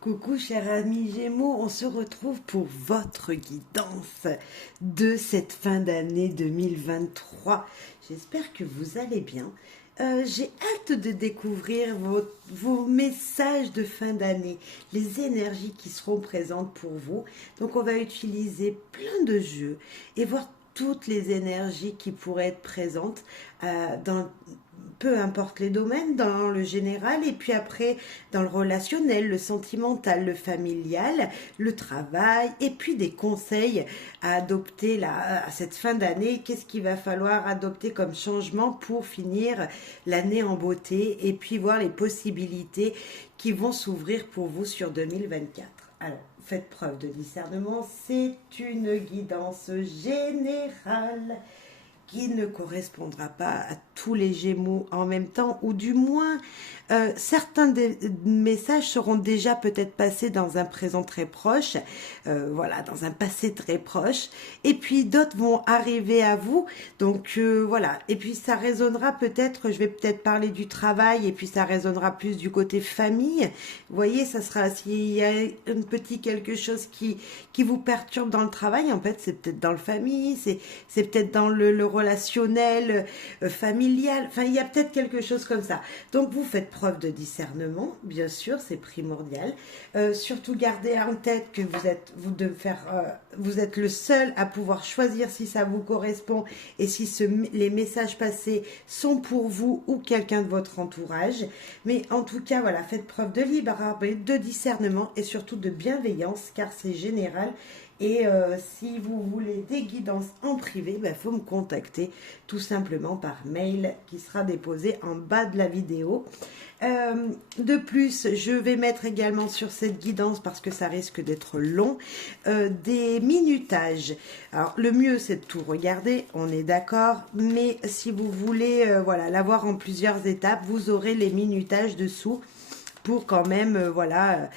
Coucou chers amis Gémeaux, on se retrouve pour votre guidance de cette fin d'année 2023. J'espère que vous allez bien. J'ai hâte de découvrir vos messages de fin d'année, les énergies qui seront présentes pour vous. Donc on va utiliser plein de jeux et voir toutes les énergies qui pourraient être présentes dans peu importe les domaines, dans le général, et puis après dans le relationnel, le sentimental, le familial, le travail, et puis des conseils à adopter là, à cette fin d'année. Qu'est-ce qu'il va falloir adopter comme changement pour finir l'année en beauté, et puis voir les possibilités qui vont s'ouvrir pour vous sur 2024. Alors, faites preuve de discernement, c'est une guidance générale qui ne correspondra pas à tous les Gémeaux en même temps, ou du moins certains des messages seront déjà peut-être passés dans un présent très proche, voilà, dans un passé très proche, et puis d'autres vont arriver à vous, donc voilà, et puis ça résonnera peut-être, je vais peut-être parler du travail, et puis ça résonnera plus du côté famille, vous voyez, ça sera, s'il y a un petit quelque chose qui vous perturbe dans le travail, en fait, c'est peut-être dans le famille, c'est peut-être dans le relationnel, familial, enfin il y a peut-être quelque chose comme ça. Donc vous faites preuve de discernement, bien sûr, c'est primordial. Surtout gardez en tête que vous êtes le seul à pouvoir choisir si ça vous correspond et si les messages passés sont pour vous ou quelqu'un de votre entourage. Mais en tout cas, voilà, faites preuve de libre arbitre, de discernement et surtout de bienveillance, car c'est général. Et si vous voulez des guidances en privé, il faut me contacter tout simplement par mail qui sera déposé en bas de la vidéo. De plus, je vais mettre également sur cette guidance, parce que ça risque d'être long, des minutages. Alors, le mieux, c'est de tout regarder, on est d'accord, mais si vous voulez voilà, l'avoir en plusieurs étapes, vous aurez les minutages dessous pour quand même voilà,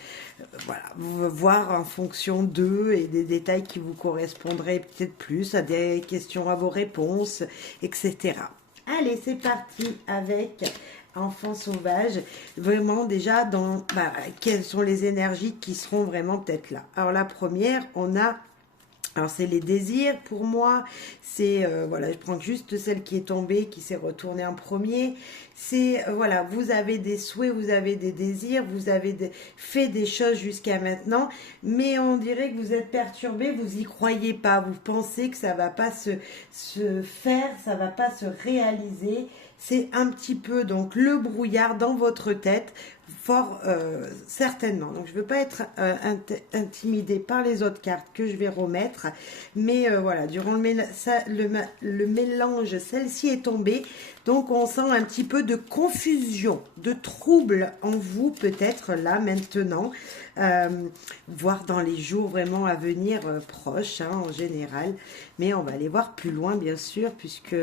voir en fonction d'eux et des détails qui vous correspondraient peut-être plus à des questions, à vos réponses, etc. Allez, c'est parti avec Enfant sauvage. Vraiment déjà dans quelles sont les énergies qui seront vraiment peut-être là. Alors la première, on a, alors c'est les désirs pour moi, c'est voilà, je prends juste celle qui est tombée, qui s'est retournée en premier. C'est voilà, vous avez des souhaits, vous avez des désirs, vous avez fait des choses jusqu'à maintenant, mais on dirait que vous êtes perturbé, vous y croyez pas, vous pensez que ça va pas se faire, ça va pas se réaliser. C'est un petit peu donc le brouillard dans votre tête, fort certainement. Donc je ne veux pas être intimidée par les autres cartes que je vais remettre, mais voilà, durant le mélange, celle-ci est tombée, donc on sent un petit peu de confusion, de trouble en vous peut-être là maintenant, voire dans les jours vraiment à venir proches en général, mais on va aller voir plus loin bien sûr, puisque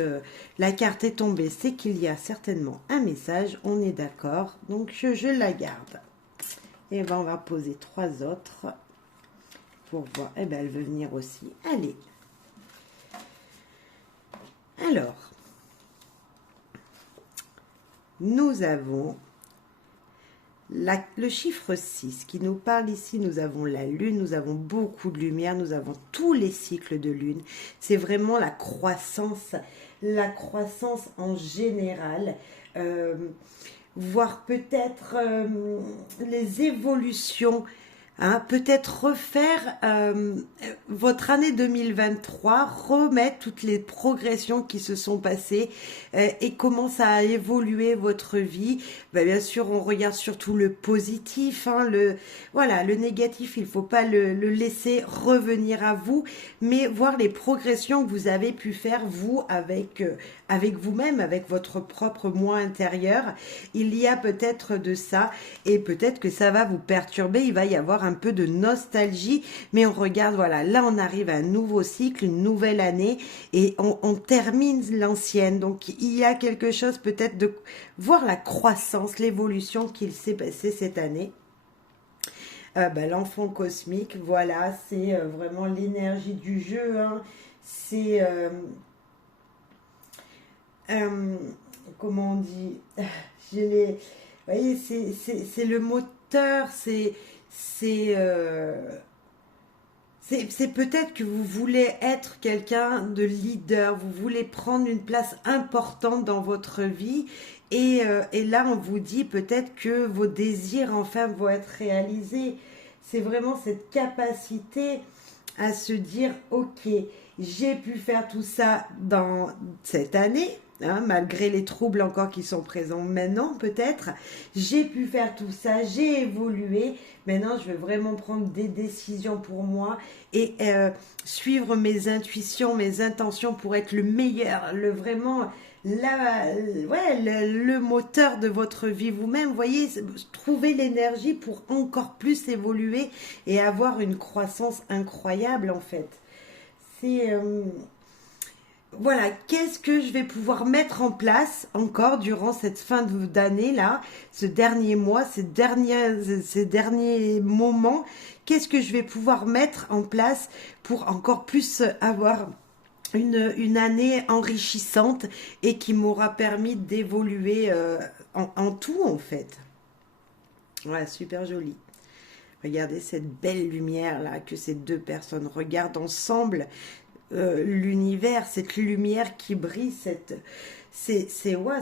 la carte est tombée, c'est qu'il y a certainement un message, on est d'accord, donc je la garde. Et ben on va poser 3 autres pour voir. Eh ben elle veut venir aussi. Allez. Alors, nous avons le chiffre 6 qui nous parle ici. Nous avons la lune, nous avons beaucoup de lumière, nous avons tous les cycles de lune. C'est vraiment la croissance en général. Voire peut-être les évolutions, hein, peut-être refaire votre année 2023, remettre toutes les progressions qui se sont passées et comment ça a évolué votre vie. Bien sûr, on regarde surtout le positif, hein, voilà, le négatif, il ne faut pas le laisser revenir à vous, mais voir les progressions que vous avez pu faire, vous, avec vous-même, avec votre propre moi intérieur. Il y a peut-être de ça, et peut-être que ça va vous perturber, il va y avoir un peu de nostalgie, mais on regarde, voilà, là on arrive à un nouveau cycle, une nouvelle année, et on termine l'ancienne, donc il y a quelque chose peut-être de voir la croissance, l'évolution qu'il s'est passé cette année. L'enfant cosmique, voilà, c'est vraiment l'énergie du jeu, hein. C'est comment on dit, vous voyez, c'est le moteur, C'est c'est peut-être que vous voulez être quelqu'un de leader, vous voulez prendre une place importante dans votre vie et là on vous dit peut-être que vos désirs enfin vont être réalisés. C'est vraiment cette capacité à se dire ok, j'ai pu faire tout ça dans cette année, hein, malgré les troubles encore qui sont présents maintenant peut-être. J'ai pu faire tout ça, j'ai évolué. Maintenant, je vais vraiment prendre des décisions pour moi et suivre mes intuitions, mes intentions pour être le meilleur, le vraiment ouais, le moteur de votre vie vous-même. Vous voyez, trouver l'énergie pour encore plus évoluer et avoir une croissance incroyable en fait. C'est voilà, qu'est-ce que je vais pouvoir mettre en place encore durant cette fin d'année là, ce dernier mois, ces derniers moments, qu'est-ce que je vais pouvoir mettre en place pour encore plus avoir une année enrichissante et qui m'aura permis d'évoluer en tout en fait. Ouais, super joli. Regardez cette belle lumière là que ces deux personnes regardent ensemble. L'univers, cette lumière qui brille, ouais,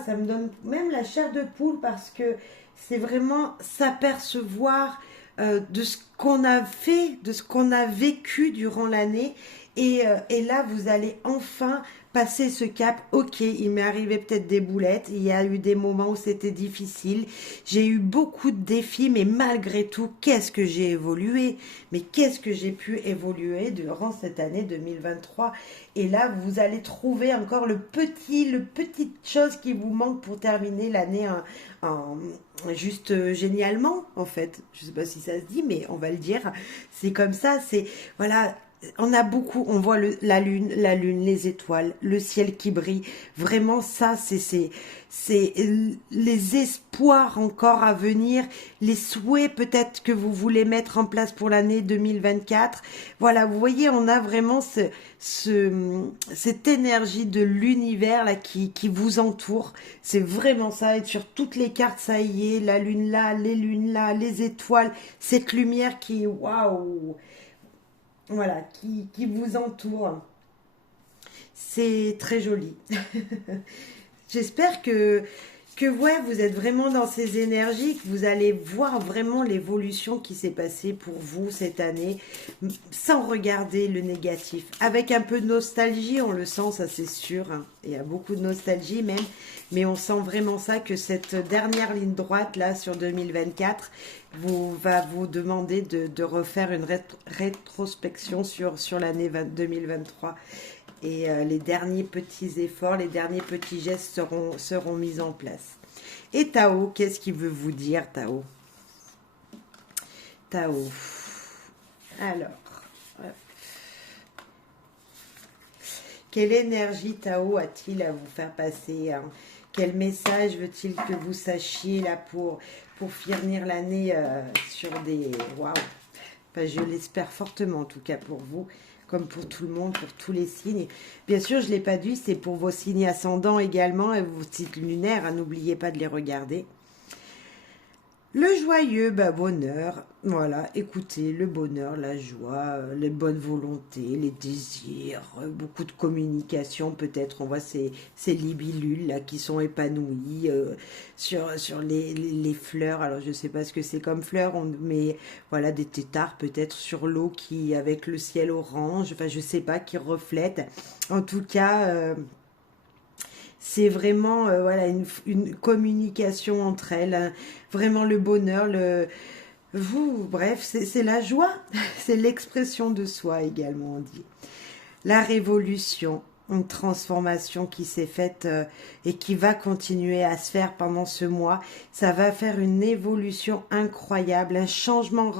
ça me donne même la chair de poule parce que c'est vraiment s'apercevoir de ce qu'on a fait, de ce qu'on a vécu durant l'année. Et là, vous allez enfin passer ce cap. Ok, il m'est arrivé peut-être des boulettes, il y a eu des moments où c'était difficile, j'ai eu beaucoup de défis, mais malgré tout, qu'est-ce que j'ai évolué? Mais qu'est-ce que j'ai pu évoluer durant cette année 2023? Et là, vous allez trouver encore le petite chose qui vous manque pour terminer l'année juste génialement, en fait. Je sais pas si ça se dit, mais on va le dire. C'est comme ça, c'est, voilà, on a beaucoup, on voit la lune, les étoiles, le ciel qui brille. Vraiment, ça, c'est les espoirs encore à venir, les souhaits peut-être que vous voulez mettre en place pour l'année 2024. Voilà, vous voyez, on a vraiment cette énergie de l'univers là qui vous entoure. C'est vraiment ça. Et sur toutes les cartes, ça y est, la lune là, les lunes là, les étoiles, cette lumière qui, waouh! Voilà, qui vous entoure. C'est très joli. J'espère que ouais, vous êtes vraiment dans ces énergies, que vous allez voir vraiment l'évolution qui s'est passée pour vous cette année, sans regarder le négatif. Avec un peu de nostalgie, on le sent, ça c'est sûr. Hein. Il y a beaucoup de nostalgie même, mais on sent vraiment ça, que cette dernière ligne droite là sur 2024 va vous demander de refaire une rétrospection sur l'année 2023. Et les derniers petits efforts, les derniers petits gestes seront mis en place. Et Tao, qu'est-ce qu'il veut vous dire, Tao? Tao. Alors, quelle énergie Tao a-t-il à vous faire passer, hein? Quel message veut-il que vous sachiez là pour finir l'année sur des... Waouh! Enfin, je l'espère fortement en tout cas pour vous, comme pour tout le monde, pour tous les signes. Bien sûr, je ne l'ai pas dit, c'est pour vos signes ascendants également et vos signes lunaires, hein, n'oubliez pas de les regarder. Le joyeux, bonheur, voilà, écoutez, le bonheur, la joie, les bonnes volontés, les désirs, beaucoup de communication peut-être, on voit ces libellules là qui sont épanouies sur les fleurs, alors je ne sais pas ce que c'est comme fleurs, mais voilà, des têtards peut-être sur l'eau qui, avec le ciel orange, enfin je ne sais pas, qui reflètent, en tout cas... c'est vraiment voilà une communication entre elles, hein, vraiment le bonheur, bref, c'est la joie, c'est l'expression de soi également, on dit. La révolution, une transformation qui s'est faite et qui va continuer à se faire pendant ce mois. Ça va faire une évolution incroyable, un changement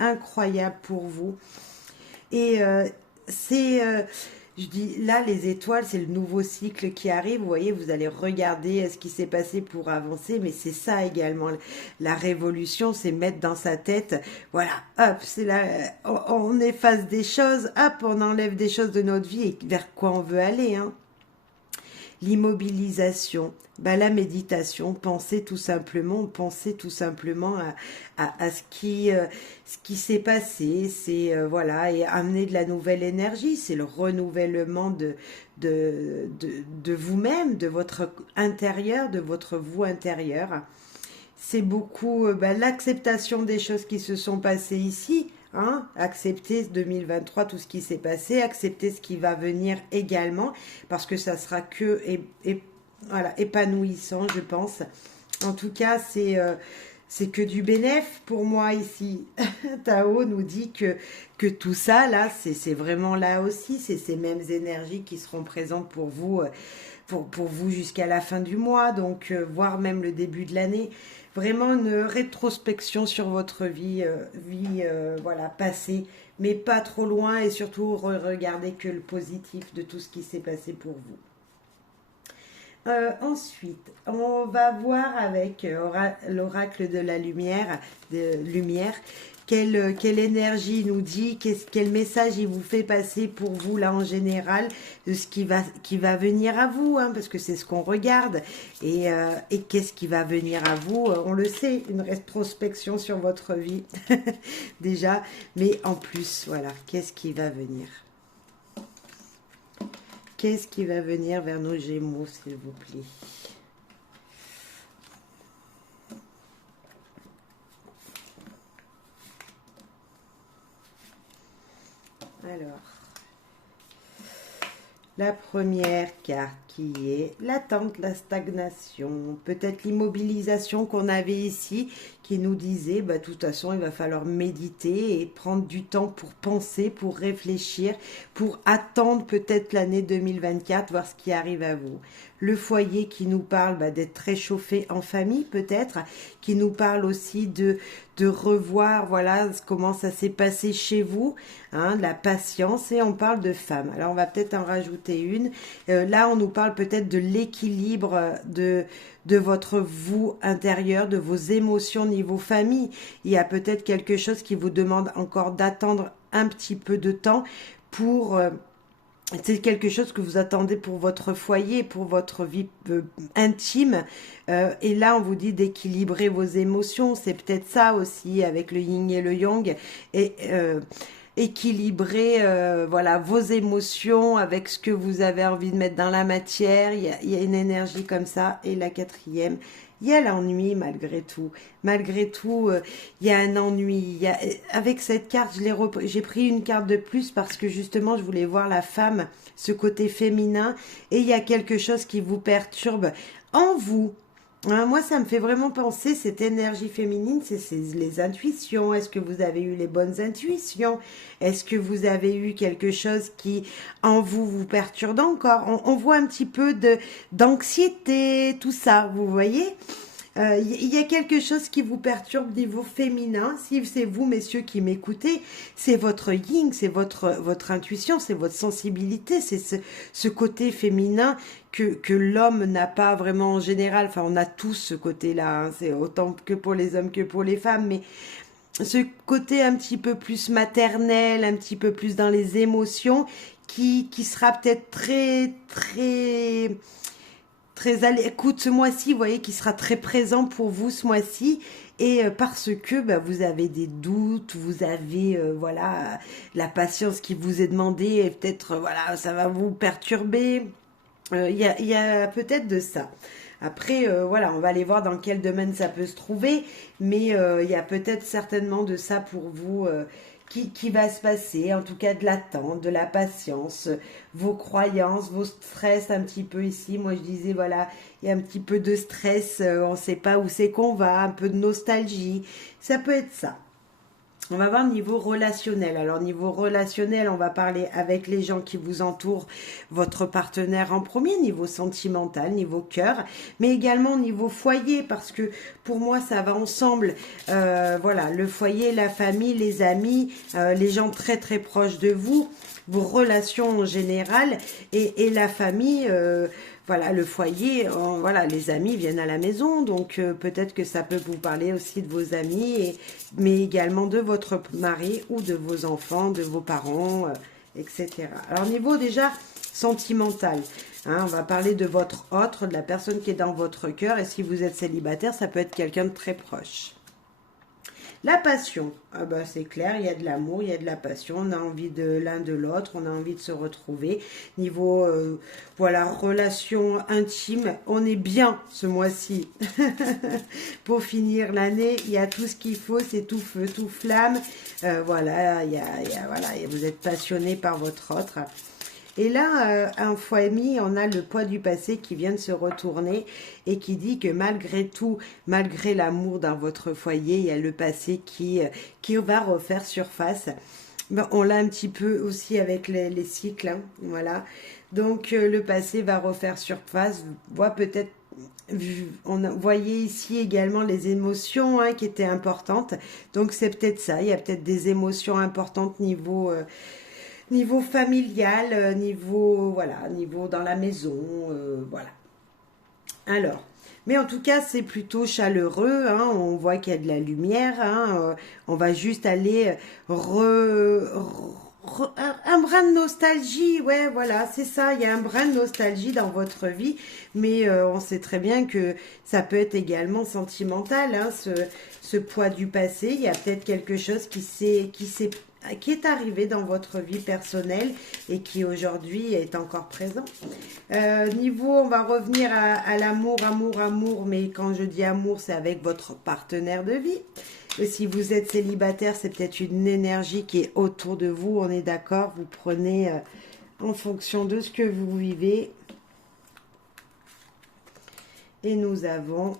incroyable pour vous. Et je dis, là, les étoiles, c'est le nouveau cycle qui arrive. Vous voyez, vous allez regarder ce qui s'est passé pour avancer, mais c'est ça également. La révolution, c'est mettre dans sa tête, voilà, hop, c'est là, on efface des choses, hop, on enlève des choses de notre vie et vers quoi on veut aller, hein. l'immobilisation, la méditation, penser tout simplement à ce qui s'est passé, c'est voilà, et amener de la nouvelle énergie, c'est le renouvellement de vous-même, de votre intérieur, de votre vous intérieur. C'est beaucoup l'acceptation des choses qui se sont passées ici, hein, accepter 2023, tout ce qui s'est passé, accepter ce qui va venir également, parce que ça sera que voilà, épanouissant, je pense. En tout cas, c'est que du bénéf pour moi ici. Tao nous dit que tout ça, là, c'est vraiment là aussi, c'est ces mêmes énergies qui seront présentes pour vous, pour vous jusqu'à la fin du mois, donc voire même le début de l'année. Vraiment une rétrospection sur votre voilà, passée, mais pas trop loin, et surtout regardez que le positif de tout ce qui s'est passé pour vous. Ensuite, on va voir avec l'oracle de la lumière, quelle énergie nous dit, quel message il vous fait passer pour vous là en général, de ce qui va venir à vous, hein, parce que c'est ce qu'on regarde, et qu'est-ce qui va venir à vous, on le sait, une rétrospection sur votre vie déjà, mais en plus, voilà, qu'est-ce qui va venir? Qu'est-ce qui va venir vers nos Gémeaux, s'il vous plaît? Alors, la première carte qui est l'attente, la stagnation, peut-être l'immobilisation qu'on avait ici, qui nous disait, de toute façon, il va falloir méditer et prendre du temps pour penser, pour réfléchir, pour attendre peut-être l'année 2024, voir ce qui arrive à vous. Le foyer qui nous parle d'être réchauffé en famille, peut-être, qui nous parle aussi de revoir, voilà, comment ça s'est passé chez vous, hein, de la patience, et on parle de femme. Alors, on va peut-être en rajouter une. Là, on nous parle peut-être de l'équilibre de votre vous intérieur, de vos émotions niveau famille. Il y a peut-être quelque chose qui vous demande encore d'attendre un petit peu de temps pour... c'est quelque chose que vous attendez pour votre foyer, pour votre vie intime. Et là, on vous dit d'équilibrer vos émotions. C'est peut-être ça aussi, avec le yin et le yang. Et équilibrer voilà, vos émotions avec ce que vous avez envie de mettre dans la matière. Il y a une énergie comme ça. Et la quatrième, il y a l'ennui malgré tout. Malgré tout, il y a un ennui. Avec cette carte, j'ai pris une carte de plus parce que justement, je voulais voir la femme, ce côté féminin. Et il y a quelque chose qui vous perturbe en vous. Hein, moi, ça me fait vraiment penser, cette énergie féminine, c'est les intuitions. Est-ce que vous avez eu les bonnes intuitions? Est-ce que vous avez eu quelque chose qui, en vous, vous perturbe encore? On voit un petit peu d'anxiété, tout ça, vous voyez? Il y a quelque chose qui vous perturbe niveau féminin. Si c'est vous, messieurs, qui m'écoutez, c'est votre yin, c'est votre intuition, c'est votre sensibilité, c'est ce côté féminin que l'homme n'a pas vraiment en général. Enfin, on a tous ce côté-là, hein. C'est autant que pour les hommes que pour les femmes, mais ce côté un petit peu plus maternel, un petit peu plus dans les émotions, qui sera peut-être très à l'écoute ce mois-ci, vous voyez, qui sera très présent pour vous ce mois-ci, et parce que vous avez des doutes, vous avez voilà, la patience qui vous est demandée, et peut-être voilà, ça va vous perturber. Il y a peut-être de ça. Après, voilà, on va aller voir dans quel domaine ça peut se trouver, mais il y a peut-être certainement de ça pour vous qui va se passer, en tout cas de l'attente, de la patience, vos croyances, vos stress un petit peu ici. Moi, je disais, voilà, il y a un petit peu de stress, on ne sait pas où c'est qu'on va, un peu de nostalgie, ça peut être ça. On va voir niveau relationnel. Alors, niveau relationnel, on va parler avec les gens qui vous entourent, votre partenaire en premier, niveau sentimental, niveau cœur, mais également niveau foyer, parce que pour moi, ça va ensemble. Voilà, le foyer, la famille, les amis, les gens très très proches de vous, vos relations en général, et la famille... voilà, le foyer, voilà, les amis viennent à la maison, donc peut-être que ça peut vous parler aussi de vos amis, mais également de votre mari ou de vos enfants, de vos parents, etc. Alors, niveau déjà sentimental, Hein, on va parler de votre autre, de la personne qui est dans votre cœur. Et si vous êtes célibataire, ça peut être quelqu'un de très proche. La passion, ah ben c'est clair, il y a de l'amour, il y a de la passion, on a envie de l'un de l'autre, on a envie de se retrouver. Niveau, voilà, relation intime, on est bien ce mois-ci. Pour finir l'année, il y a tout ce qu'il faut, c'est tout feu, tout flamme. Voilà, voilà, vous êtes passionné par votre autre. Et là, un fois et demi, on a le poids du passé qui vient de se retourner et qui dit que malgré tout, malgré l'amour dans votre foyer, il y a le passé qui va refaire surface. Ben, on l'a un petit peu aussi avec les cycles, hein, voilà. Donc, le passé va refaire surface, voit peut-être. On voyait ici également les émotions hein, qui étaient importantes. Donc, c'est peut-être ça. Il y a peut-être des émotions importantes niveau familial, niveau, voilà, niveau dans la maison, voilà. Alors, mais en tout cas, c'est plutôt chaleureux, hein, on voit qu'il y a de la lumière, hein, on va juste aller un brin de nostalgie, ouais, voilà, c'est ça, il y a un brin de nostalgie dans votre vie, mais on sait très bien que ça peut être également sentimental, hein, ce poids du passé, il y a peut-être quelque chose qui est arrivé dans votre vie personnelle et qui aujourd'hui est encore présent. Niveau, on va revenir à l'amour, amour, mais quand je dis amour, c'est avec votre partenaire de vie. Et si vous êtes célibataire, c'est peut-être une énergie qui est autour de vous, on est d'accord, vous prenez en fonction de ce que vous vivez. Et nous avons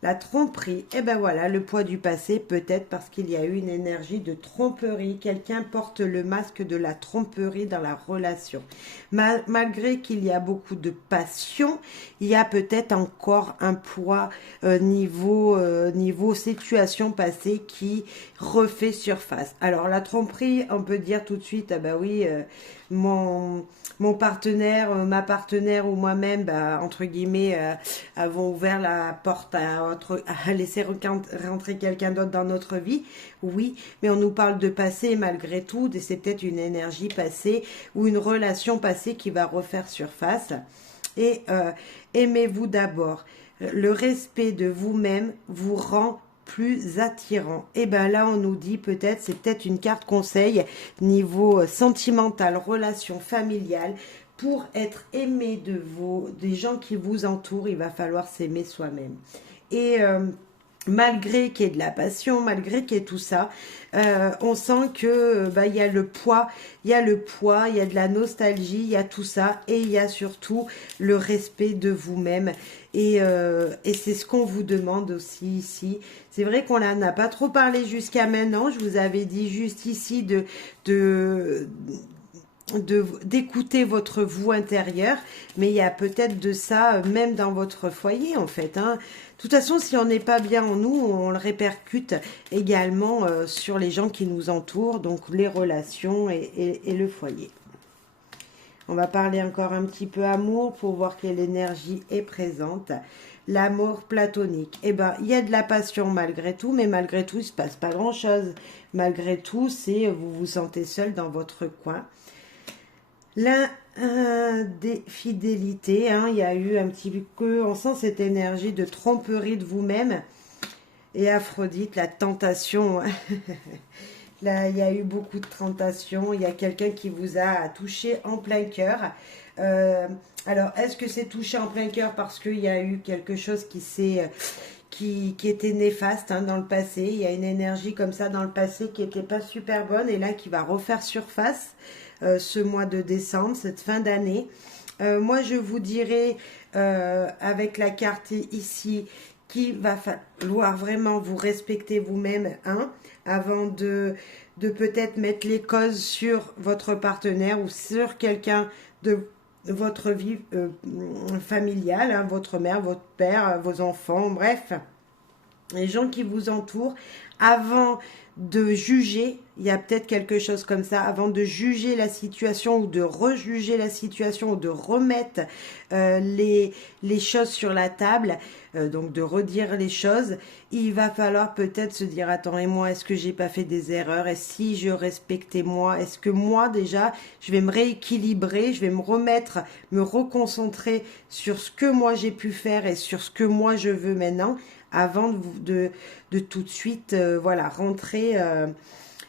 la tromperie, et ben voilà, le poids du passé, peut-être parce qu'il y a eu une énergie de tromperie. Quelqu'un porte le masque de la tromperie dans la relation. Malgré qu'il y a beaucoup de passion, il y a peut-être encore un poids niveau situation passée qui refait surface. Alors la tromperie, on peut dire tout de suite, ah bah oui, mon partenaire, ma partenaire ou moi-même, bah, entre guillemets, avons ouvert la porte à laisser rentrer quelqu'un d'autre dans notre vie. Oui, mais on nous parle de passé malgré tout, et c'est peut-être une énergie passée ou une relation passée qui va refaire surface. Et aimez-vous d'abord. Le respect de vous-même vous rend plus attirant. Et ben là, on nous dit peut-être, c'est peut-être une carte conseil niveau sentimental, relation familiale. Pour être aimé des gens qui vous entourent, il va falloir s'aimer soi-même. Et malgré qu'il y ait de la passion, malgré qu'il y ait tout ça, on sent que il y a le poids, il y a de la nostalgie, il y a tout ça, et il y a surtout le respect de vous-même. Et c'est ce qu'on vous demande aussi ici. C'est vrai qu'on n'en a pas trop parlé jusqu'à maintenant. Je vous avais dit juste ici d'écouter votre vous intérieur, mais il y a peut-être de ça même dans votre foyer en fait, hein. De toute façon, si on n'est pas bien en nous, on le répercute également sur les gens qui nous entourent, donc les relations et le foyer. On va parler encore un petit peu amour pour voir quelle énergie est présente. L'amour platonique. Eh ben, il y a de la passion malgré tout, mais malgré tout, il ne se passe pas grand-chose. Malgré tout, vous vous sentez seul dans votre coin. L'infidélité, hein, il y a eu un petit peu, on sent cette énergie de tromperie de vous-même. Et Aphrodite, la tentation. Là, il y a eu beaucoup de tentation. Il y a quelqu'un qui vous a touché en plein cœur. Alors, est-ce que c'est touché en plein cœur parce qu'il y a eu quelque chose qui était néfaste hein, dans le passé? Il y a une énergie comme ça dans le passé qui n'était pas super bonne et là qui va refaire surface ce mois de décembre, cette fin d'année. Moi, je vous dirais, avec la carte ici, qu'il va falloir vraiment vous respecter vous-même, hein, avant de peut-être mettre les causes sur votre partenaire ou sur quelqu'un de votre vie familiale, hein, votre mère, votre père, vos enfants, bref. Les gens qui vous entourent, avant de juger, il y a peut-être quelque chose comme ça, avant de juger la situation ou de rejuger la situation ou de remettre les choses sur la table, donc de redire les choses, il va falloir peut-être se dire, attends, et moi, est-ce que j'ai pas fait des erreurs? Et si je respectais moi, est-ce que moi déjà, je vais me rééquilibrer, je vais me remettre, me reconcentrer sur ce que moi j'ai pu faire et sur ce que moi je veux maintenant, avant de tout de suite, voilà,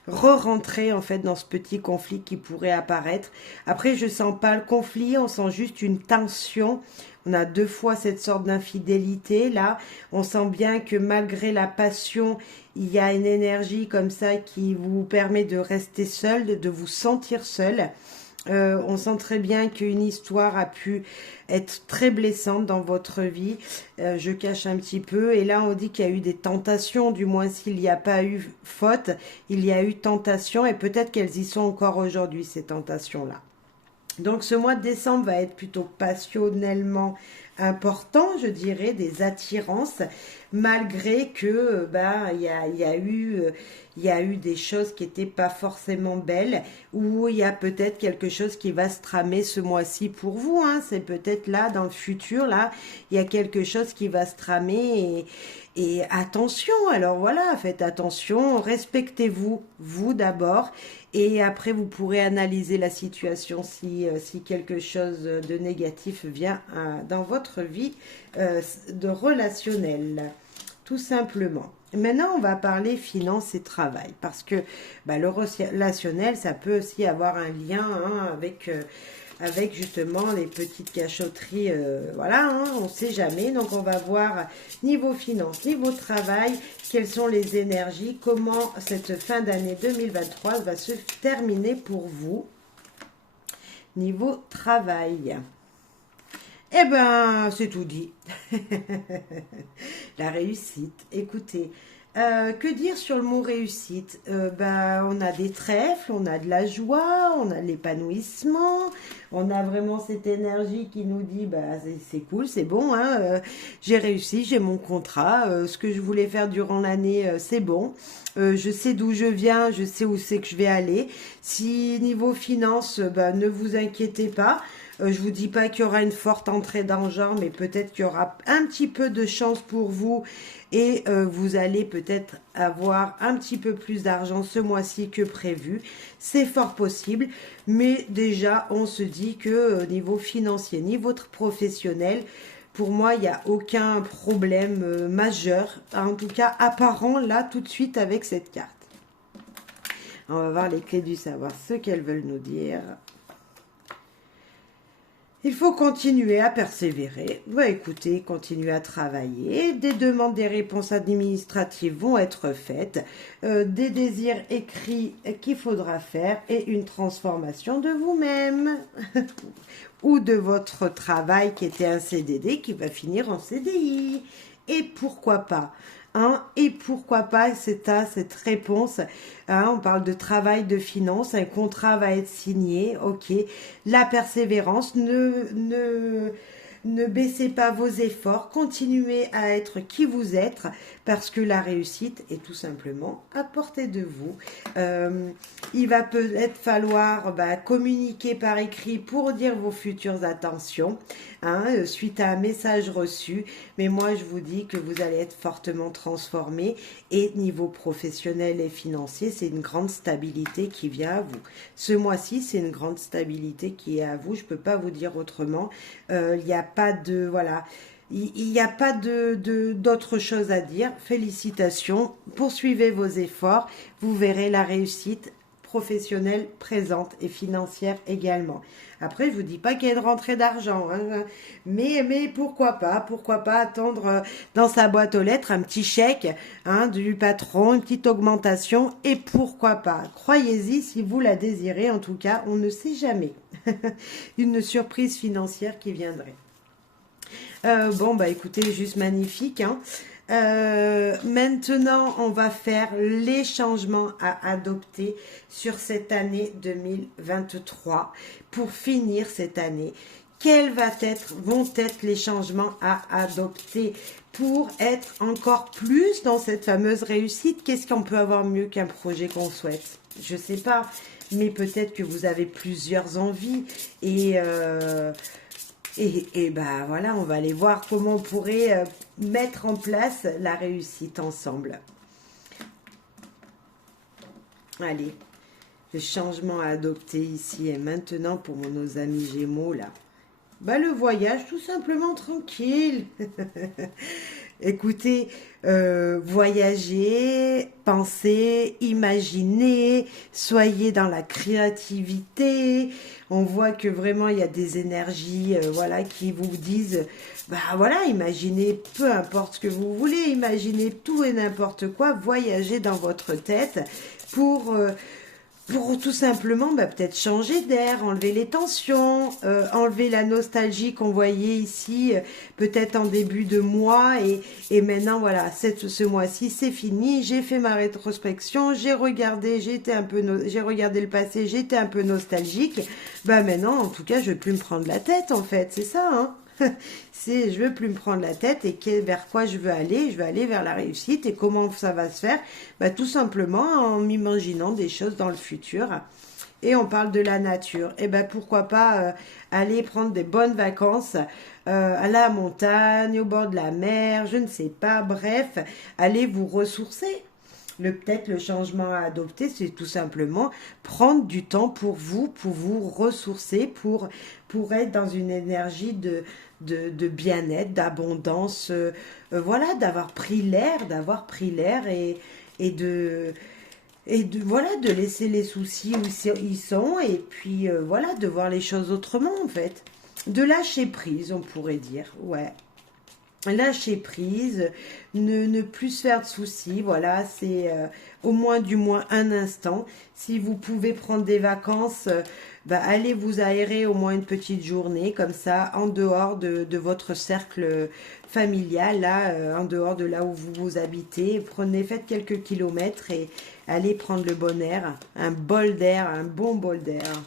re-rentrer en fait dans ce petit conflit qui pourrait apparaître. Après, je sens pas le conflit, on sent juste une tension. On a deux fois cette sorte d'infidélité là. On sent bien que malgré la passion, il y a une énergie comme ça qui vous permet de rester seul, de vous sentir seul. On sent très bien qu'une histoire a pu être très blessante dans votre vie. Je cache un petit peu. Et là, on dit qu'il y a eu des tentations. Du moins, s'il n'y a pas eu faute, il y a eu tentation. Et peut-être qu'elles y sont encore aujourd'hui, ces tentations-là. Donc, ce mois de décembre va être plutôt passionnellement important, je dirais, des attirances, malgré que il y a eu des choses qui n'étaient pas forcément belles, ou il y a peut-être quelque chose qui va se tramer ce mois-ci pour vous, hein. C'est peut-être là, dans le futur, là, il y a quelque chose qui va se tramer et attention, alors voilà, faites attention, respectez-vous, vous d'abord, et après vous pourrez analyser la situation si quelque chose de négatif vient dans votre vie de relationnel, tout simplement. Maintenant, on va parler finances et travail, parce que le relationnel, ça peut aussi avoir un lien avec justement les petites cachotteries, voilà, hein, on ne sait jamais. Donc, on va voir niveau finance, niveau travail, quelles sont les énergies, comment cette fin d'année 2023 va se terminer pour vous. Niveau travail. Eh ben, c'est tout dit. La réussite. Écoutez, que dire sur le mot réussite? On a des trèfles, on a de la joie, on a de l'épanouissement, on a vraiment cette énergie qui nous dit, c'est cool, c'est bon, hein, j'ai réussi, j'ai mon contrat, ce que je voulais faire durant l'année, c'est bon. Je sais d'où je viens, je sais où c'est que je vais aller. Si niveau finance, ne vous inquiétez pas. Je vous dis pas qu'il y aura une forte entrée d'argent, mais peut-être qu'il y aura un petit peu de chance pour vous et vous allez peut-être avoir un petit peu plus d'argent ce mois-ci que prévu. C'est fort possible, mais déjà on se dit que niveau financier, niveau professionnel, pour moi, il n'y a aucun problème majeur, en tout cas apparent là tout de suite avec cette carte. On va voir les clés du savoir, ce qu'elles veulent nous dire. Il faut continuer à persévérer. Écoutez, continuer à travailler. Des demandes, des réponses administratives vont être faites. Des désirs écrits qu'il faudra faire et une transformation de vous-même ou de votre travail qui était un CDD qui va finir en CDI. Et pourquoi pas? Et pourquoi pas cette réponse, on parle de travail, de finance, un contrat va être signé, ok, la persévérance, ne baissez pas vos efforts, continuez à être qui vous êtes, parce que la réussite est tout simplement à portée de vous. Il va peut-être falloir communiquer par écrit pour dire vos futures intentions, suite à un message reçu, mais moi je vous dis que vous allez être fortement transformé, et niveau professionnel et financier, c'est une grande stabilité qui vient à vous. Ce mois-ci, c'est une grande stabilité qui est à vous, je ne peux pas vous dire autrement. Il n'y a pas de... Voilà. Il n'y a pas d'autre chose à dire. Félicitations, poursuivez vos efforts, vous verrez la réussite professionnelle présente et financière également. Après, je ne vous dis pas qu'il y a une rentrée d'argent, mais pourquoi pas attendre dans sa boîte aux lettres un petit chèque du patron, une petite augmentation, et pourquoi pas. Croyez-y si vous la désirez, en tout cas, on ne sait jamais. Une surprise financière qui viendrait. Écoutez, juste magnifique. Maintenant, on va faire les changements à adopter sur cette année 2023 pour finir cette année. Quels vont être les changements à adopter? pour être encore plus dans cette fameuse réussite. Qu'est-ce qu'on peut avoir mieux qu'un projet qu'on souhaite? Je sais pas, mais peut-être que vous avez plusieurs envies et ben voilà, on va aller voir comment on pourrait mettre en place la réussite ensemble. Allez, le changement à adopter ici et maintenant pour nos amis Gémeaux là. Bah, le voyage, tout simplement tranquille. Écoutez, voyagez, pensez, imaginez, soyez dans la créativité. On voit que vraiment il y a des énergies, voilà, qui vous disent, bah voilà, imaginez peu importe ce que vous voulez, imaginez tout et n'importe quoi, voyagez dans votre tête pour pour tout simplement peut-être changer d'air, enlever les tensions, enlever la nostalgie qu'on voyait ici peut-être en début de mois et maintenant voilà, ce mois-ci c'est fini, j'ai fait ma rétrospection, j'ai regardé, j'ai regardé le passé, j'étais un peu nostalgique, bah maintenant en tout cas je vais plus me prendre la tête en fait, c'est ça hein. C'est je veux plus me prendre la tête et vers quoi je veux aller vers la réussite et comment ça va se faire, bah, tout simplement en m'imaginant des choses dans le futur. Et on parle de la nature, et ben pourquoi pas aller prendre des bonnes vacances à la montagne, au bord de la mer, je ne sais pas, bref, allez vous ressourcer. Peut-être le changement à adopter, c'est tout simplement prendre du temps pour vous ressourcer, pour être dans une énergie de bien-être, d'abondance, voilà, d'avoir pris l'air voilà, de laisser les soucis où ils sont, et puis voilà, de voir les choses autrement en fait. De lâcher prise, on pourrait dire, ouais. Lâcher prise, ne plus se faire de soucis, voilà, c'est au moins du moins un instant. Si vous pouvez prendre des vacances, bah, allez vous aérer au moins une petite journée, comme ça, en dehors de votre cercle familial, là, en dehors de là où vous habitez. Faites quelques kilomètres et allez prendre le bon air, un bol d'air, un bon bol d'air.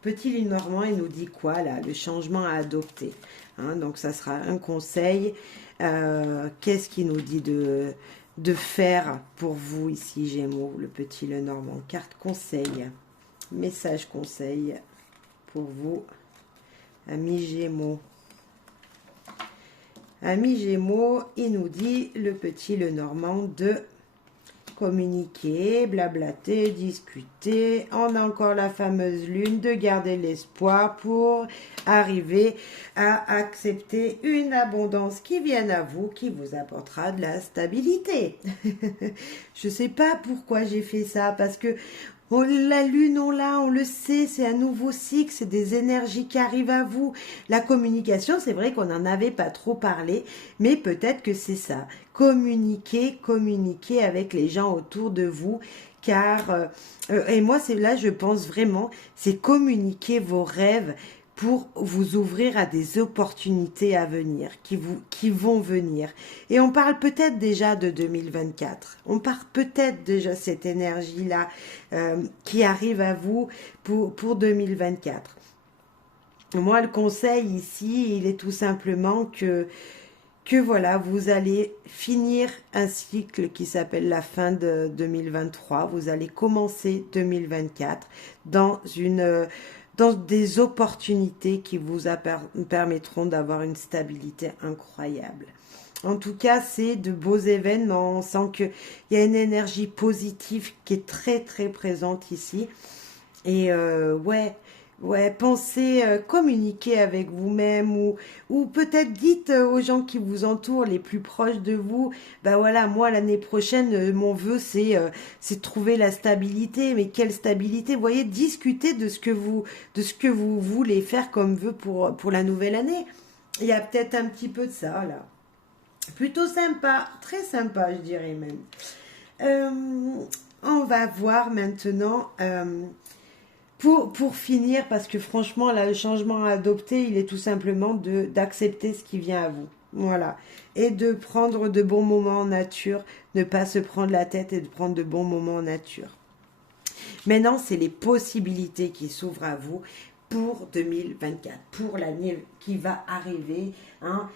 Petit Lenormand, il nous dit quoi là? Le changement à adopter. Hein, donc ça sera un conseil. Qu'est-ce qu'il nous dit de faire pour vous ici, Gémeaux, le petit Lenormand? Carte conseil. Message conseil pour vous, amis Gémeaux. Amis Gémeaux, il nous dit, le petit Lenormand, de communiquer, blablater, discuter. On a encore la fameuse lune, de garder l'espoir pour arriver à accepter une abondance qui vienne à vous, qui vous apportera de la stabilité. Je sais pas pourquoi j'ai fait ça, parce que la lune, on le sait, c'est un nouveau cycle, c'est des énergies qui arrivent à vous. La communication, c'est vrai qu'on n'en avait pas trop parlé, mais peut-être que c'est ça. Communiquer avec les gens autour de vous, car, et moi, c'est là, je pense vraiment, c'est communiquer vos rêves pour vous ouvrir à des opportunités à venir, qui vont venir. Et on parle peut-être déjà de 2024. On parle peut-être déjà cette énergie-là qui arrive à vous pour 2024. Moi, le conseil ici, il est tout simplement que voilà, vous allez finir un cycle qui s'appelle la fin de 2023. Vous allez commencer 2024 dans des opportunités qui vous permettront d'avoir une stabilité incroyable. En tout cas, c'est de beaux événements. On sent qu'il y a une énergie positive qui est très très présente ici. Et pensez, communiquez avec vous-même ou peut-être dites aux gens qui vous entourent, les plus proches de vous, bah voilà, moi l'année prochaine, mon vœu c'est de trouver la stabilité, mais quelle stabilité? Vous voyez, discutez de ce que vous voulez faire comme vœu pour la nouvelle année. Il y a peut-être un petit peu de ça là. Plutôt sympa, très sympa, je dirais même. On va voir maintenant. Pour finir, parce que franchement, là, le changement à adopter, il est tout simplement d'accepter ce qui vient à vous. Voilà. Et de prendre de bons moments en nature, ne pas se prendre la tête et de prendre de bons moments en nature. Maintenant, c'est les possibilités qui s'ouvrent à vous pour 2024, pour l'année qui va arriver. Hein.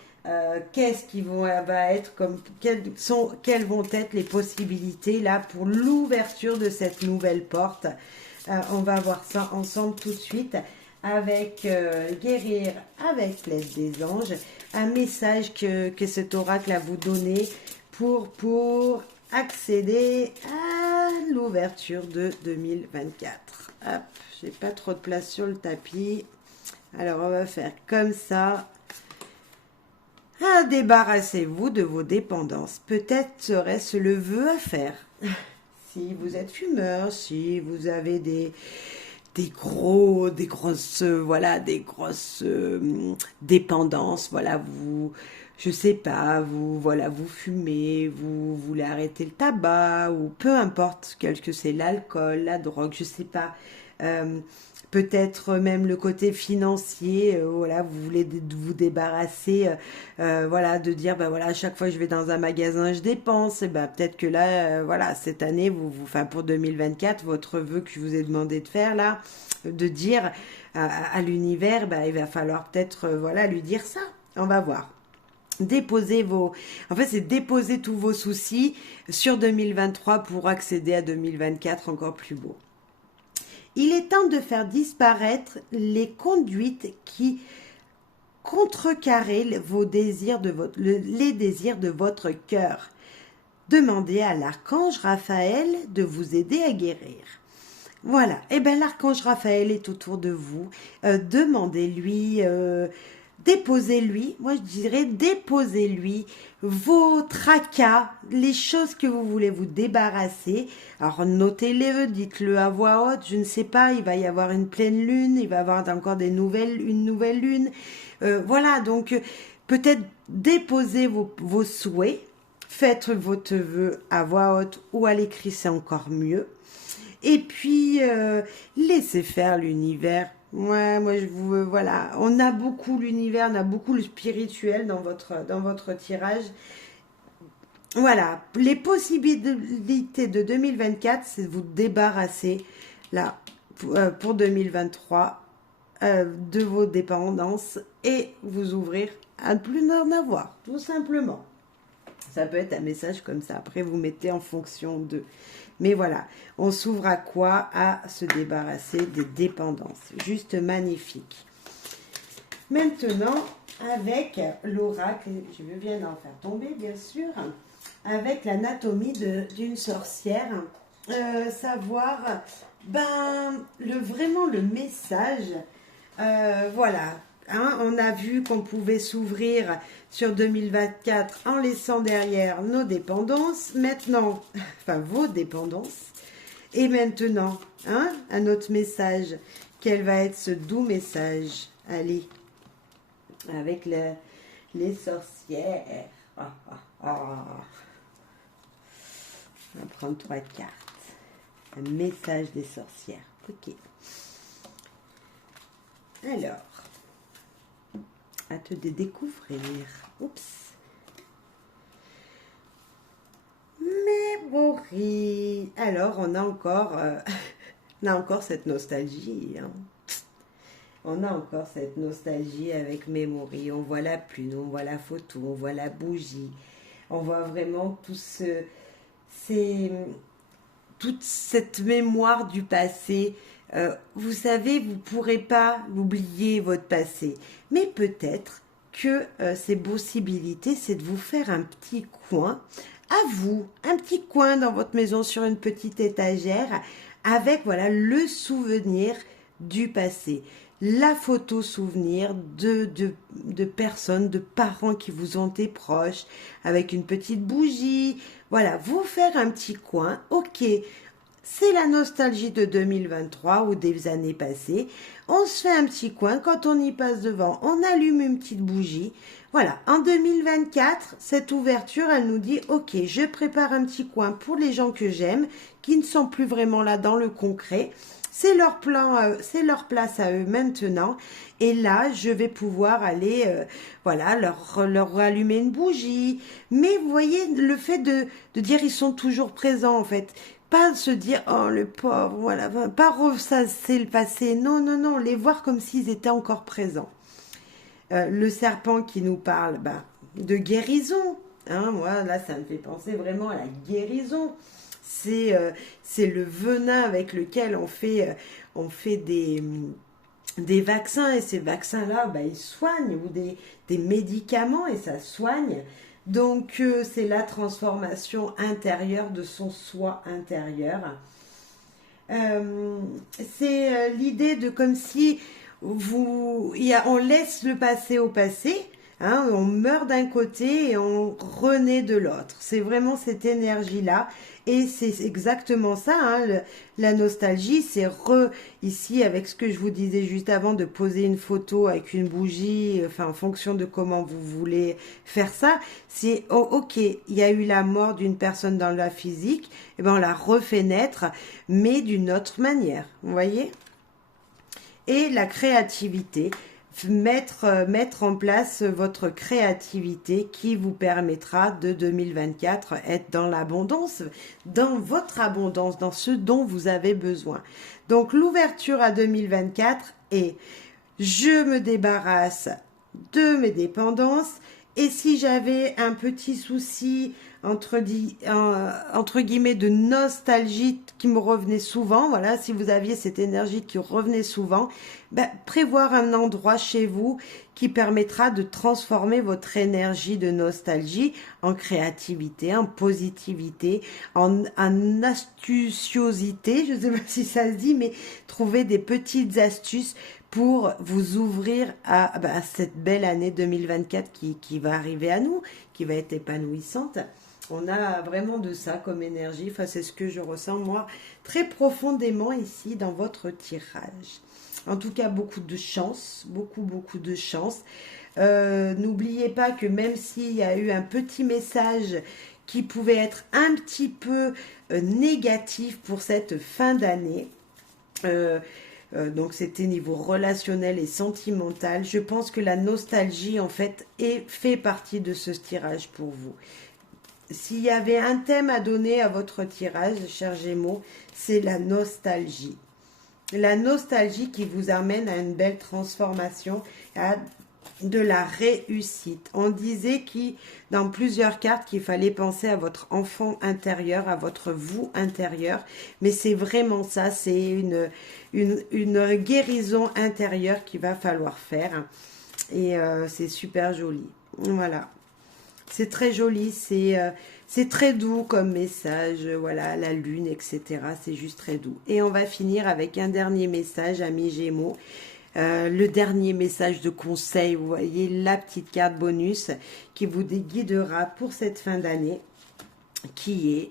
qu'est-ce qui va être comme quelles vont être les possibilités là pour l'ouverture de cette nouvelle porte. On va voir ça ensemble tout de suite avec guérir avec l'aide des anges, un message que cet oracle a vous donné pour accéder à l'ouverture de 2024. Hop, j'ai pas trop de place sur le tapis. Alors on va faire comme ça. Ah, débarrassez-vous de vos dépendances. Peut-être serait-ce le vœu à faire. Si vous êtes fumeur, si vous avez des grosses dépendances, voilà, je sais pas, vous fumez, vous voulez arrêter le tabac, ou peu importe, quel que c'est l'alcool, la drogue, je sais pas, peut-être même le côté financier, voilà, vous voulez vous débarrasser, voilà, de dire, ben voilà, à chaque fois que je vais dans un magasin, je dépense, et ben peut-être que là, voilà, cette année, enfin pour 2024, votre vœu que je vous ai demandé de faire là, de dire à l'univers, ben il va falloir peut-être, voilà, lui dire ça, on va voir. En fait, c'est déposer tous vos soucis sur 2023 pour accéder à 2024 encore plus beau. Il est temps de faire disparaître les conduites qui contrecarrent les désirs de votre cœur. Demandez à l'archange Raphaël de vous aider à guérir. Voilà, et bien l'archange Raphaël est autour de vous. Demandez-lui, déposez-lui, moi je dirais déposez-lui vos tracas, les choses que vous voulez vous débarrasser. Alors notez-les, dites-le à voix haute, je ne sais pas, il va y avoir une pleine lune, il va y avoir encore une nouvelle lune. Voilà, donc peut-être déposez vos souhaits, faites votre vœu à voix haute ou à l'écrit, c'est encore mieux. Et puis, laissez faire l'univers. Ouais, moi, voilà. On a beaucoup l'univers, on a beaucoup le spirituel dans votre tirage. Voilà. Les possibilités de 2024, c'est de vous débarrasser, là, pour 2023, de vos dépendances et vous ouvrir à ne plus en avoir, tout simplement. Ça peut être un message comme ça. Après, vous mettez en fonction de... Mais voilà, on s'ouvre à quoi? À se débarrasser des dépendances. Juste magnifique. Maintenant, avec l'oracle, je viens d'en faire tomber, bien sûr, avec l'anatomie d'une sorcière, savoir, vraiment le message, voilà. Hein, on a vu qu'on pouvait s'ouvrir sur 2024 en laissant derrière nos dépendances. Maintenant, enfin vos dépendances. Et maintenant, hein, un autre message. Quel va être ce doux message? Allez, avec les sorcières. Ah, ah, ah. On va prendre 3 cartes. Un message des sorcières. Ok. Alors. À te découvrir. Oups. Memory. Alors, on a encore cette nostalgie. Hein. On a encore cette nostalgie avec Memory. On voit la plume, on voit la photo, on voit la bougie. On voit vraiment toute cette mémoire du passé. Vous savez, vous ne pourrez pas l'oublier, votre passé. Mais peut-être que ces possibilités, c'est de vous faire un petit coin, à vous, un petit coin dans votre maison sur une petite étagère, avec voilà le souvenir du passé. La photo souvenir de personnes, de parents qui vous ont été proches, avec une petite bougie. Voilà, vous faire un petit coin, ok. C'est la nostalgie de 2023 ou des années passées. On se fait un petit coin, quand on y passe devant, on allume une petite bougie. Voilà, en 2024, cette ouverture, elle nous dit, ok, je prépare un petit coin pour les gens que j'aime, qui ne sont plus vraiment là dans le concret. C'est leur plan, c'est leur place à eux maintenant. Et là, je vais pouvoir aller, voilà, leur allumer une bougie. Mais vous voyez, le fait de dire ils sont toujours présents, en fait. Pas se dire, oh le pauvre, voilà, pas ressasser le passé. Non, non, non, les voir comme s'ils étaient encore présents. Le serpent qui nous parle, de guérison. Hein, moi, là, ça me fait penser vraiment à la guérison. C'est le venin avec lequel on fait des vaccins, et ces vaccins-là, bah, ils soignent, ou des médicaments, et ça soigne. Donc, c'est la transformation intérieure de son soi intérieur. Euh, c'est l'idée de comme si on laisse le passé au passé, hein, on meurt d'un côté et on renaît de l'autre. C'est vraiment cette énergie-là. Et c'est exactement ça, hein, la nostalgie, ici, avec ce que je vous disais juste avant, de poser une photo avec une bougie, enfin, en fonction de comment vous voulez faire ça, c'est, oh, ok, il y a eu la mort d'une personne dans la physique, et ben on la refait naître, mais d'une autre manière, vous voyez? Et la créativité, mettre en place votre créativité qui vous permettra de 2024 être dans l'abondance, dans votre abondance, dans ce dont vous avez besoin. Donc l'ouverture à 2024 est: je me débarrasse de mes dépendances, et si j'avais un petit souci entre guillemets de nostalgie qui me revenait souvent, voilà, si vous aviez cette énergie qui revenait souvent, ben, prévoir un endroit chez vous qui permettra de transformer votre énergie de nostalgie en créativité, en positivité, en astuciosité, je ne sais pas si ça se dit, mais trouver des petites astuces pour vous ouvrir à cette belle année 2024 qui va arriver à nous, qui va être épanouissante. On a vraiment de ça comme énergie. Enfin, c'est ce que je ressens, moi, très profondément ici dans votre tirage. En tout cas, beaucoup de chance, beaucoup, beaucoup de chance. N'oubliez pas que même s'il y a eu un petit message qui pouvait être un petit peu négatif pour cette fin d'année, donc c'était niveau relationnel et sentimental, je pense que la nostalgie en fait fait partie de ce tirage pour vous. S'il y avait un thème à donner à votre tirage, chers Gémeaux, c'est la nostalgie. La nostalgie qui vous amène à une belle transformation, à de la réussite. On disait dans plusieurs cartes qu'il fallait penser à votre enfant intérieur, à votre vous intérieur, mais c'est vraiment ça, c'est une guérison intérieure qu'il va falloir faire, et c'est super joli. Voilà. C'est très joli, c'est très doux comme message, voilà, la lune, etc. C'est juste très doux. Et on va finir avec un dernier message, amis Gémeaux. Le dernier message de conseil, vous voyez, la petite carte bonus qui vous guidera pour cette fin d'année, qui est: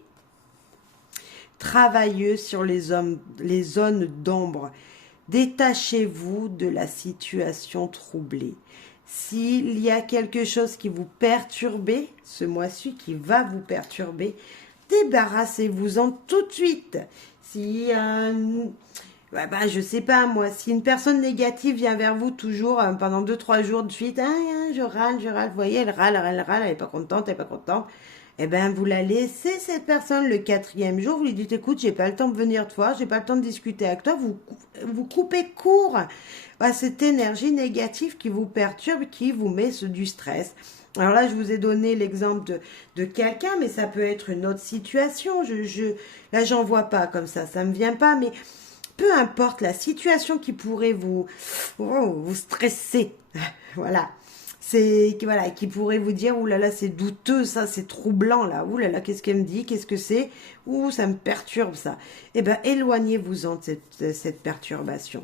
travaillez sur les zones d'ombre. Détachez-vous de la situation troublée. S'il y a quelque chose qui vous perturbe ce mois-ci, qui va vous perturber, débarrassez-vous-en tout de suite. Si je sais pas moi, si une personne négative vient vers vous toujours pendant 2-3 jours de suite, je râle, vous voyez, elle râle, elle est pas contente, eh ben vous la laissez, cette personne, le 4e jour, vous lui dites: écoute, j'ai pas le temps de venir te voir, j'ai pas le temps de discuter avec toi, vous coupez court à cette énergie négative qui vous perturbe, qui vous met du stress. Alors là, je vous ai donné l'exemple de quelqu'un, mais ça peut être une autre situation. Là, j'en vois pas comme ça me vient pas, mais peu importe la situation qui pourrait vous stresser, voilà. Voilà, qui pourrait vous dire: ouh là là, c'est douteux, ça, c'est troublant, là, ouh là là, qu'est-ce qu'elle me dit, qu'est-ce que c'est, ouh, ça me perturbe, ça. Eh bien, éloignez-vous-en de cette perturbation.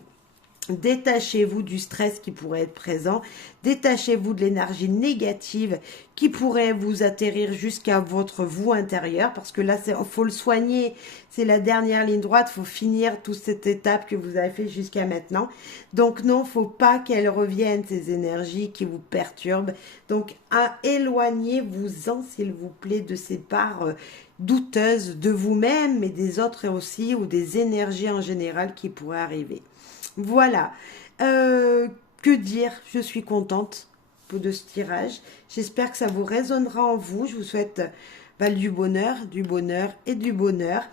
Détachez-vous du stress qui pourrait être présent, détachez-vous de l'énergie négative qui pourrait vous atterrir jusqu'à votre vous intérieur, parce que là, il faut le soigner, c'est la dernière ligne droite, il faut finir toute cette étape que vous avez fait jusqu'à maintenant. Donc non, il ne faut pas qu'elles reviennent, ces énergies qui vous perturbent. Donc éloignez-vous-en, s'il vous plaît, de ces parts douteuses de vous-même, mais des autres aussi, ou des énergies en général qui pourraient arriver. Voilà, que dire, je suis contente de ce tirage, j'espère que ça vous résonnera en vous, je vous souhaite du bonheur et du bonheur.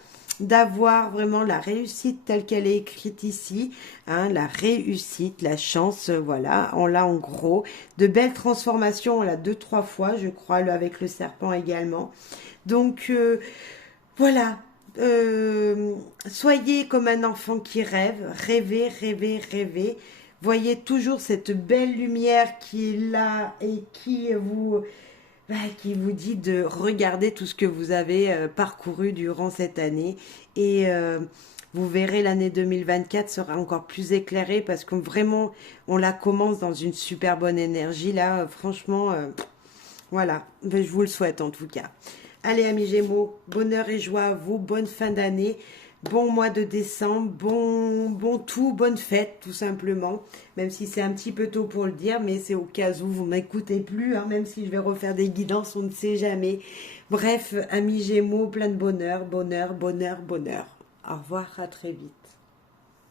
d'avoir vraiment la réussite telle qu'elle est écrite ici, hein, la réussite, la chance, voilà, on l'a en gros, de belles transformations, on l'a deux, trois fois, je crois, avec le serpent également. Donc, voilà, euh, soyez comme un enfant qui rêve, rêvez, rêvez, rêvez. Voyez toujours cette belle lumière qui est là et qui vous dit de regarder tout ce que vous avez parcouru durant cette année. Et vous verrez, l'année 2024 sera encore plus éclairée parce que vraiment, on la commence dans une super bonne énergie. Là, franchement, voilà, ben, je vous le souhaite en tout cas. Allez, amis Gémeaux, bonheur et joie à vous, bonne fin d'année, bon mois de décembre, bon tout, bonne fête tout simplement. Même si c'est un petit peu tôt pour le dire, mais c'est au cas où vous m'écoutez plus, hein, même si je vais refaire des guidances, on ne sait jamais. Bref, amis Gémeaux, plein de bonheur, bonheur, bonheur, bonheur. Au revoir, à très vite.